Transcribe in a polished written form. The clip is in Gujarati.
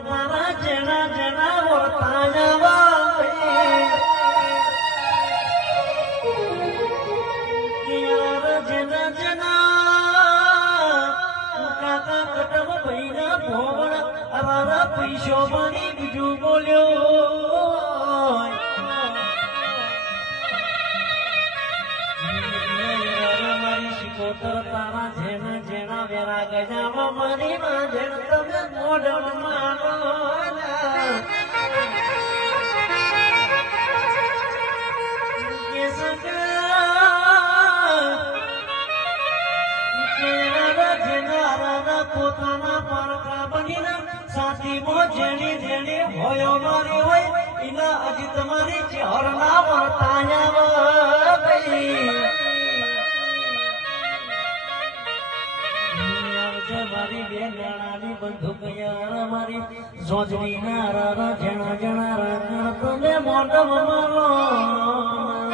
તારા જેણા જેણા વર્તાયા જેના જેના કાકા કટમ ભાઈના ભોવણ અમારા પૈસો મારી બીજું બોલ્યો મારી શિકોતર તારા જેના જેના વેરા ગજામાં મારી માં જેણ તમે મોઢ માનો પોતાના પારકા બનીને સાથી જેણી જેણી હોય મારી હોય એના હજી તમારી ચહેરના વર્તાયા મારી બે નાણાની બંદૂક મારી જોજની ના જેણા જેણા તમે મોઢ મારો